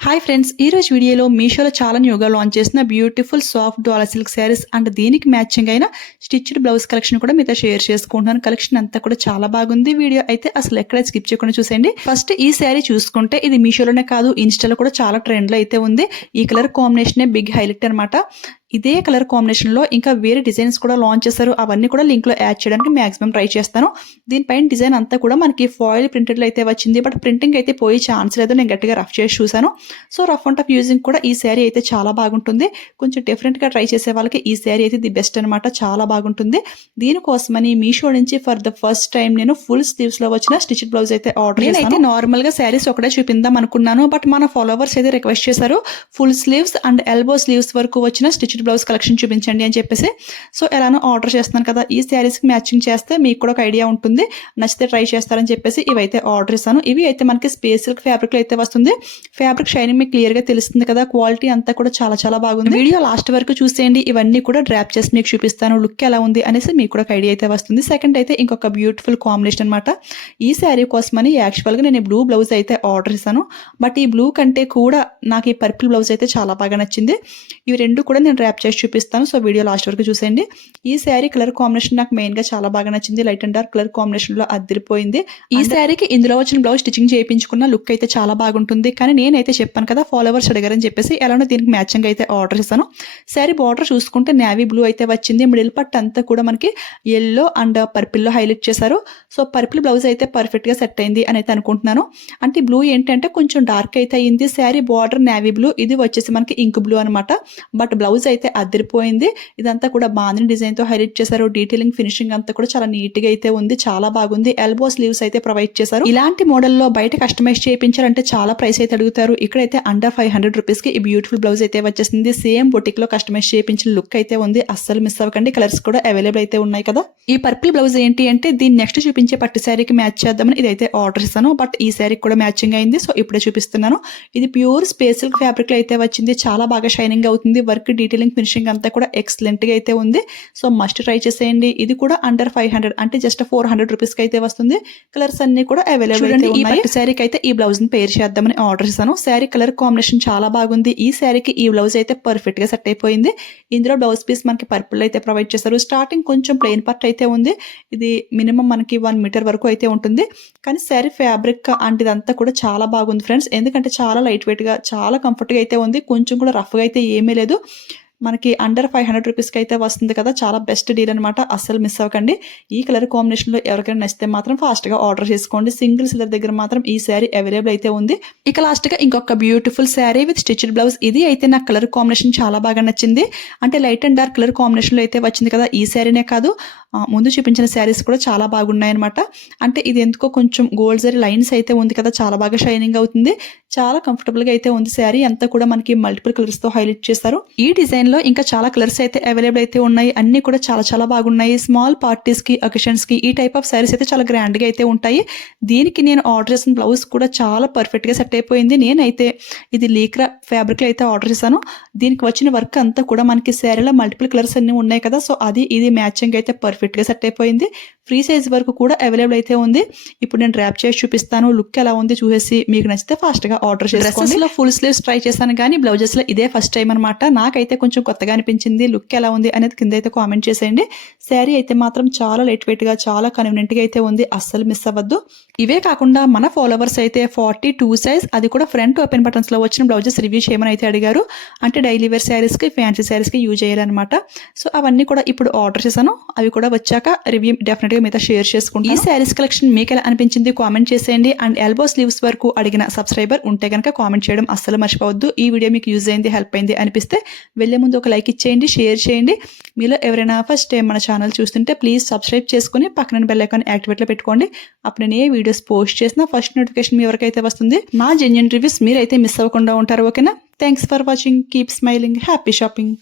Hi friends, ఈ రోజు వీడియోలో మీషోలో చాలా న్యూగా లాంచ్ చేసిన బ్యూటిఫుల్ సాఫ్ట్ డాలా సిల్క్ శారీస్ అండ్ దీనికి మ్యాచింగ్ అయిన స్టిచ్డ్ బ్లౌజ్ కలెక్షన్ కూడా మీతో షేర్ చేసుకుంటున్నాను. కలెక్షన్ అంతా కూడా చాలా బాగుంది. వీడియో అయితే అసలు ఎక్కడ స్కిప్ చేయకుండా చూసేయండి. ఫస్ట్ ఈ శారీ చూసుకుంటే ఇది మీషోలోనే కాదు, ఇన్స్టాలో కూడా చాలా ట్రెండ్ లో అయితే ఉంది. ఈ కలర్ కాంబినేషన్ బిగ్ హైలైట్ అనమాట. ఇదే కలర్ కాంబినేషన్ లో ఇంకా వేరే డిజైన్స్ కూడా లాంచ్ చేశారు. అవన్నీ కూడా లింక్ లో యాడ్ చేయడానికి మాక్సిమం ట్రై చేస్తాను. దీనిపైన డిజైన్ అంతా కూడా మనకి ఫాయిల్ ప్రింటెడ్ లో అయితే వచ్చింది. బట్ ప్రింటింగ్ అయితే పోయే ఛాన్స్ లేదు. నేను గట్టిగా రఫ్ చేసి చూసాను. So rough and tough using కూడా ఈ శారీ అయితే చాలా బాగుంటుంది. కొంచెం డిఫరెంట్ గా ట్రై చేసే వాళ్ళకి ఈ శారీ అయితే ది బెస్ట్ అనమాట. చాలా బాగుంటుంది. దీనికోసమని మీషో నుంచి ఫర్ ద ఫస్ట్ టైం నేను ఫుల్ స్లీవ్స్ లో వచ్చిన స్టిచ్డ్ బ్లౌజ్ అయితే ఆర్డర్ చేశాను. నేనైతే నార్మల్ గా శారీస్ ఒకటే చూపిందాం అనుకున్నాను. బట్ మన ఫాలోవర్స్ అయితే రిక్వెస్ట్ చేశారు full sleeves and elbow sleeves వరకు వచ్చిన స్టిచ్డ్ బ్లౌజ్ కలెక్షన్ చూపించండి అని చెప్పేసి. సో ఎలానో ఆర్డర్ చేస్తున్నాను కదా, ఈ శారీస్ కి మ్యాచింగ్ చేస్తే మీకు కూడా ఒక ఐడియా ఉంటుంది, నచ్చితే ట్రై చేస్తారని చెప్పేసి ఇవైతే ఆర్డర్ చేశాను. ఇవి అయితే మనకి స్పేస్ సిల్క్ ఫ్యాబ్రిక్ లో అయితే వస్తుంది. ఫ్యాబ్రిక్ షైనింగ్ మీకు క్లియర్ గా తెలుస్తుంది కదా. క్వాలిటీ అంతా కూడా చాలా చాలా బాగుంది. వీడియో లాస్ట్ వరకు చూసేయండి. ఇవన్నీ కూడా డ్రాప్ చేసి మీకు చూపిస్తాను లుక్ ఎలా ఉంది అనేసి మీకు కూడా ఒక ఐడియా అయితే వస్తుంది. సెకండ్ అయితే ఇంకొక బ్యూటిఫుల్ కాంబినేషన్ అనమాట. ఈ శారీ కోసమని యాక్చువల్ గా నేను బ్లూ బ్లౌజ్ అయితే ఆర్డర్ చేశాను. బట్ ఈ బ్లూ కంటే కూడా నాకు ఈ పర్పుల్ బ్లౌజ్ అయితే చాలా బాగా నచ్చింది. ఇవి రెండు కూడా నేను డ్రాప్ చేసి చూపిస్తాను. సో వీడియో లాస్ట్ వరకు చూసేయండి. ఈ శారీ కలర్ కాంబినేషన్ నాకు మెయిన్ గా చాలా బాగా నచ్చింది. Light and dark colour combination లో అదిరిపోయింది. ఈ శారీకి ఇందులో వచ్చిన బ్లౌజ్ స్టిచ్చింగ్ చేయించుకున్న లుక్ అయితే చాలా బాగుంటుంది. కానీ నేనైతే చెప్పాను కదా, ఫాలోవర్స్ అడిగారని చెప్పేసి ఎలానో దీనికి మ్యాచింగ్ అయితే ఆర్డర్ చేశాను. శారీ బార్డర్ చూసుకుంటే నేవీ బ్లూ అయితే వచ్చింది. మిడిల్ పట్ అంతా కూడా మనకి ఎల్లో అండ్ పర్పుల్ లో హైలైట్ చేశారు. సో పర్పుల్ బ్లౌజ్ అయితే పర్ఫెక్ట్ గా సెట్ అయింది అని అయితే అనుకుంటున్నాను. అంటే బ్లూ ఏంటంటే కొంచెం డార్క్ అయితే అయింది. శారీ బార్డర్ నేవీ బ్లూ, ఇది వచ్చేసి మనకి ఇంక్ బ్లూ అనమాట. బట్ బ్లౌజ్ అయితే అదిరిపోయింది. ఇదంతా కూడా బాందిని డిజైన్ తో హైలైట్ చేశారు. డీటెయిలింగ్ ఫినిషింగ్ అంతా కూడా చాలా నీట్ గా అయితే ఉంది. చాలా బాగుంది. ఎల్బో స్లీవ్స్ అయితే ప్రొవైడ్ చేశారు. ఇలాంటి మోడల్లో బయట కస్టమైజ్ చేయించాలంటే చాలా ప్రైస్ అయితే అడుగుతారు. ఇక్కడైతే అండర్ 500 రూపీస్ కి ఈ బ్యూటిఫుల్ బ్లౌజ్ అయితే వచ్చేసింది. సేమ్ బొటిక్ లో కస్టమైజ్ చేయించిన లుక్ అయితే ఉంది. అస్సలు మిస్ అవ్వకండి. కలర్స్ కూడా అవైలబుల్ అయితే ఉన్నాయి కదా. ఈ పర్పుల్ బ్లౌజ్ ఏంటి అంటే దీన్ని నెక్స్ట్ చూపించే పట్టు శారీకి మ్యాచ్ చేద్దామని ఇదైతే ఆర్డర్ చేశాను. బట్ ఈ శారీకి కూడా మ్యాచింగ్ అయింది. సో ఇప్పుడే చూపిస్తున్నాను. ఇది ప్యూర్ స్పేస్ సిల్క్ ఫ్యాబ్రిక్ లో అయితే వచ్చింది. చాలా బాగా షైనింగ్ అవుతుంది. వర్క్ డీటెయిలింగ్ ఫినిషింగ్ అంతా కూడా ఎక్సలెంట్ గా అయితే ఉంది. సో మస్ట్ ట్రై చేసేయండి. ఇది కూడా అండర్ 500 అంటే జస్ట్ 400 రూపీస్ కి అయితే వస్తుంది. కలర్స్ అన్ని కూడా అవైలబుల్ అయితే ఉన్నాయి. ఈ శారీకి అయితే ఈ బ్లౌజ్ ని పేర్ చేద్దామని ఆర్డర్ చేశాను. శారీ కలర్ కాంబినేషన్ చాలా బాగుంది. ఈ శారీకి ఈ బ్లౌజ్ అయితే పర్ఫెక్ట్ గా సెట్ అయిపోయింది. ఇందులో బ్లౌజ్ పీస్ మనకి పర్పుల్ అయితే ప్రొవైడ్ చేశారు. స్టార్టింగ్ కొంచెం ప్లెయిన్ పార్ట్ అయితే ఉంది. ఇది మినిమం మనకి 1 మీటర్ వరకు అయితే ఉంటుంది. కానీ శారీ ఫ్యాబ్రిక్ అండ్ ఇదంతా కూడా చాలా బాగుంది ఫ్రెండ్స్. ఎందుకంటే చాలా లైట్ వెయిట్ గా చాలా కంఫర్ట్ గా అయితే ఉంది. కొంచెం కూడా రఫ్ గా అయితే ఏమీ లేదు. మనకి అండర్ 500 రూపీస్ కి అయితే వస్తుంది కదా. చాలా బెస్ట్ డీల్ అనమాట. అస్సలు మిస్ అవ్వకండి. ఈ కలర్ కాంబినేషన్ లో ఎవరికైనా నచ్చితే మాత్రం ఫాస్ట్ గా ఆర్డర్ చేసుకోండి. సింగిల్ సిలర్ దగ్గర మాత్రం ఈ శారీ అవైలబుల్ అయితే ఉంది. ఇక లాస్ట్ గా ఇంకొక beautiful sari with stitched blouse. ఇది అయితే నాకు కలర్ కాంబినేషన్ చాలా బాగా నచ్చింది. అంటే light and dark colour combination లో అయితే వచ్చింది కదా. ఈ శారీనే కాదు, ముందు చూపించిన శారీస్ కూడా చాలా బాగున్నాయి అనమాట. అంటే ఇది ఎందుకో కొంచెం గోల్డ్ జరీ లైన్స్ అయితే ఉంది కదా, చాలా బాగా షైనింగ్ అవుతుంది. చాలా కంఫర్టబుల్ గా అయితే ఉంది. శారీ అంతా కూడా మనకి మల్టిపుల్ కలర్స్ తో హైలైట్ చేస్తారు. ఈ డిజైన్ లో ఇంకా చాలా కలర్స్ అయితే అవైలబుల్ అయితే ఉన్నాయి. అన్ని కూడా చాలా చాలా బాగున్నాయి. స్మాల్ పార్టీస్ కి, అకేషన్స్ కి ఈ టైప్ ఆఫ్ శారీస్ అయితే చాలా గ్రాండ్ గా అయితే ఉంటాయి. దీనికి నేను ఆర్డర్ చేసిన బ్లౌజ్ కూడా చాలా పర్ఫెక్ట్ గా సెట్ అయిపోయింది. నేనైతే ఇది లీక్రా ఫ్యాబ్రిక్ లో అయితే ఆర్డర్ చేశాను. దీనికి వచ్చిన వర్క్ అంతా కూడా మనకి శారీలో మల్టిపుల్ కలర్స్ అన్ని ఉన్నాయి కదా. సో అది ఇది మ్యాచింగ్ అయితే పర్ఫెక్ట్ గా సెట్ అయిపోయింది. ఫ్రీ సైజ్ వరకు కూడా అవైలబుల్ అయితే ఉంది. ఇప్పుడు నేను డ్రాప్ చేసి చూపిస్తాను. లుక్ ఎలా ఉంది చూసేసి మీకు నచ్చితే ఫాస్ట్ గా ఆర్డర్ చేసుకోండి. డ్రెస్సెస్ లో ఫుల్ స్లీవ్స్ ట్రై చేశాను కానీ బ్లౌజెస్ లో ఇదే ఫస్ట్ టైం అనమాట. నాకైతే కొంచెం కొత్తగా అనిపించింది. లుక్ ఎలా ఉంది అనేది కింద అయితే కామెంట్ చేసేయండి. శారీ అయితే మాత్రం చాలా లైట్ వెయిట్ గా చాలా కన్వీనియంట్ గా అయితే ఉంది. అస్సలు మిస్ అవ్వద్దు. ఇవే కాకుండా మన ఫాలోవర్స్ అయితే 42 సైజ్ అది కూడా ఫ్రంట్ ఓపెన్ బటన్స్ లో వచ్చిన బ్లౌజెస్ రివ్యూ చేయమని అయితే అడిగారు. అంటే డైలీ వేర్ శారీస్ కి, ఫ్యాన్సీ శారీస్ కి యూజ్ చేయాలన్నమాట. సో అవన్నీ కూడా ఇప్పుడు ఆర్డర్ చేశాను. అవి కూడా వచ్చాక రివ్యూ డెఫినెట్ గా మీతో షేర్ చేసుకుంటాను. ఈ శారీస్ కలెక్షన్ మీకు ఎలా అనిపించింది కామెంట్ చేసేయండి. అండ్ ఎల్బో స్లీవ్స్ వరకు అడిగిన సబ్స్క్రైబర్ ఉంటే కనుక కామెంట్ చేయడం అస్సలు మర్చిపోవద్దు. ఈ వీడియో మీకు యూజ్ అయింది, హెల్ప్ అయింది అనిపిస్తే వెళ్లే ముందు ఒక లైక్ ఇచ్చేయండి, షేర్ చేయండి. మీలో ఎవరైనా ఫస్ట్ టైం మన ఛానల్ చూస్తుంటే ప్లీజ్ సబ్స్క్రైబ్ చేసుకుని పక్కన బెల్ ఐకాన్ యాక్టివేట్ లో పెట్టుకోండి. అప్పుడు నేను ఏ వీడియోస్ పోస్ట్ చేసినా ఫస్ట్ నోటిఫికేషన్ మీ వరకైతే వస్తుంది. నా జెన్యూన్ రివ్యూస్ మీరైతే మిస్ అవ్వకుండా ఉంటారు. ఓకేనా? Thanks for watching. Keep smiling. Happy shopping.